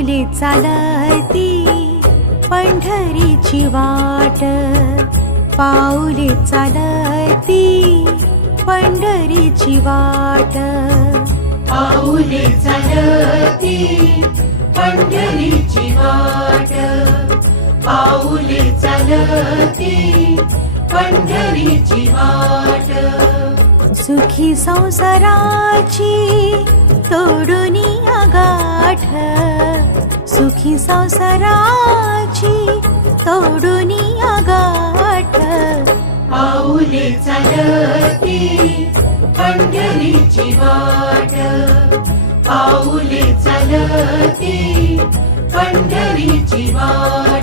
पाऊले चालती पंढरीची वाट, पाऊले चालती पंढरीची वाट, पाऊले चालती पंढरीची वाट, पाऊले चालती पंढरीची वाट. सुखी संसाराची तोडूनी गाठ, सुखी संसाराची तोडूनी गाठ, पाऊले चालती पंढरीची वाट, पाऊले चालती पंढरीची वाट.